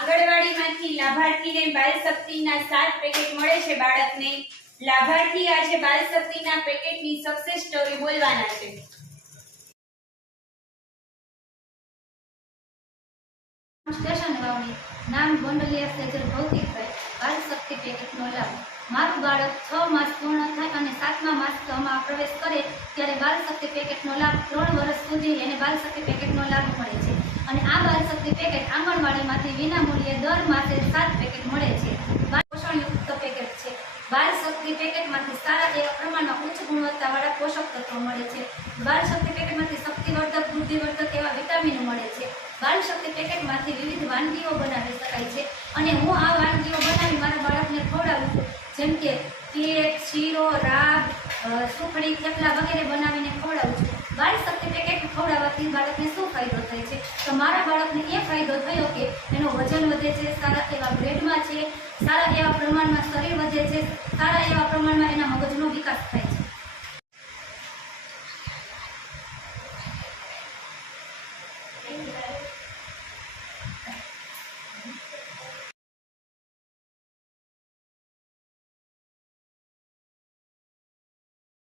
આંગણવાડીમાંથી લાભાર્થીને બાલ શક્તિના 7 પેકેટ મળે છે બાળકને. લાભાર્થી આજે બાલ શક્તિના પેકેટની સક્સેસ સ્ટોરી બોલવાના છે. સ્ટેશન વાવણી. નામ ગોંડલિયા સેજલ ભૌતિકભાઈ. બાલ શક્તિ પેકેટનો લાભ. મારું બાળક 6 માસ પૂર્ણ થાય અને 7મા માસમાં પ્રવેશ કરે ત્યારે બાલ શક્તિ પેકેટનો લાભ 3 વર્ષ સુધી એને બાલ શક્તિ પેકેટનો લાભ મળે છે. અને આ બાલ શક્તિ પેકેટ આંગણવાડીમાંથી વિના મૂલ્યે દર માસે 7 પેકેટ મળે છે. બાળ પોષણયુક્ત પેકેટ છે. બાલ શક્તિ પેકેટમાંથી સારા એવા પ્રમાણમાં ઉચ્ચ ગુણવત્તાવાળા પોષક તત્વો મળે છે. બાલ શક્તિ પેકેટમાંથી શક્તિવર્ધક, બુદ્ધિવર્ધક એવા વિટામિનો મળે છે. બાલ શક્તિ પેકેટમાંથી વિવિધ વાનગીઓ બનાવી શકાય છે અને હું આ વાનગીઓ બનાવી મારા બાળકને ખવડાવું છું, જેમ કે કેક, શીરો, રાબ, સુખડી, થેપલા વગેરે બનાવીને ખવડાવું છું. બાલ શક્તિ પેકેટ ખવડાવવાથી બાળકને શું ફાયદો થાય છે? તો મારા બાળકને એ ફાયદો થયો કે એનું વજન વધે છે, સારા એવા ગ્રેડમાં છે, સારા એવા પ્રમાણમાં શરીર વધે છે, સારા એવા પ્રમાણમાં એના મગજનો વિકાસ થાય છે.